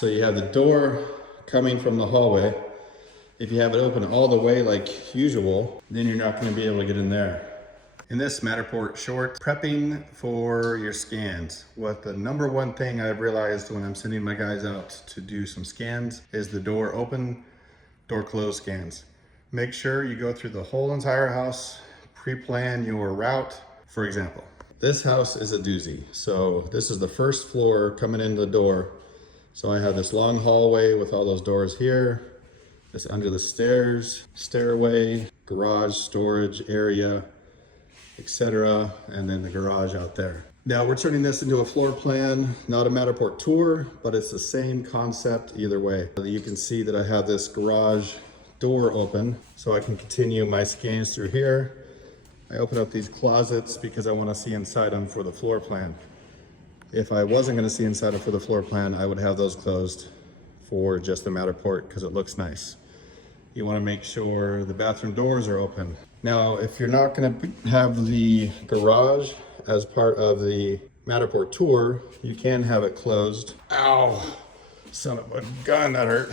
So you have the door coming from the hallway. If you have it open all the way like usual, then you're not going to be able to get in there. In this Matterport short, prepping for your scans. What the number one thing I've realized when I'm sending my guys out to do some scans is the door open, door close scans. Make sure you go through the whole entire house, pre-plan your route. For example, this house is a doozy. So this is the first floor coming into the door. So I have this long hallway with all those doors here, this under the stairs, stairway, garage, storage area, etc. And then the garage out there. Now we're turning this into a floor plan, not a Matterport tour, but it's the same concept either way. You can see that I have this garage door open so I can continue my scans through here. I open up these closets because I want to see inside them for the floor plan. If I wasn't going to see inside them for the floor plan, I would have those closed for just the Matterport because it looks nice. You want to make sure the bathroom doors are open. Now, if you're not going to have the garage as part of the Matterport tour, you can have it closed. Ow, son of a gun, that hurt.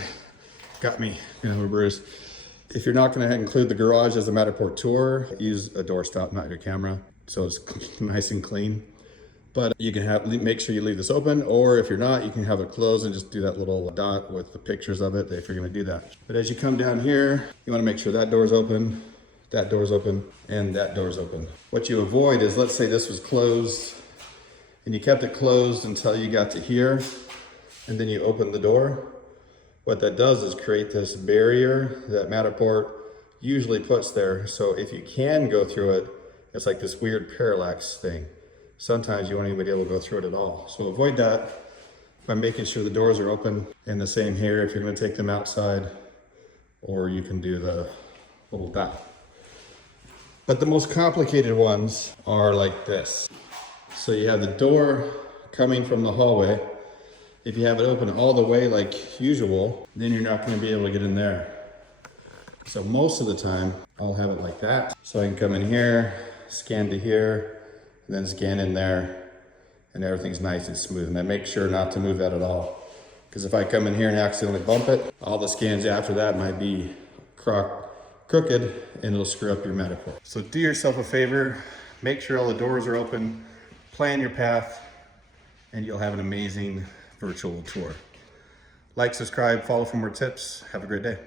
Got me, you know, a bruise. If you're not going to include the garage as a Matterport tour, use a doorstop, not your camera, so it's nice and clean. But you can make sure you leave this open, or if you're not, you can have it closed and just do that little dot with the pictures of it if you're going to do that. But as you come down here, you want to make sure that door's open, that door's open, and that door's open. What you avoid is, let's say this was closed and you kept it closed until you got to here, and then you open the door. What that does is create this barrier that Matterport usually puts there. So if you can go through it, it's like this weird parallax thing. Sometimes you won't even be able to go through it at all. So avoid that by making sure the doors are open. And the same here if you're going to take them outside, or you can do the little dot. But the most complicated ones are like this. So you have the door coming from the hallway. If you have it open all the way like usual, then you're not going to be able to get in there. So most of the time, I'll have it like that. So I can come in here, scan to here, and then scan in there, and everything's nice and smooth. And I make sure not to move that at all. Because if I come in here and accidentally bump it, all the scans after that might be crooked, and it'll screw up your Matterport. So do yourself a favor, make sure all the doors are open, plan your path, and you'll have an amazing virtual tour. Like, subscribe, follow for more tips. Have a great day.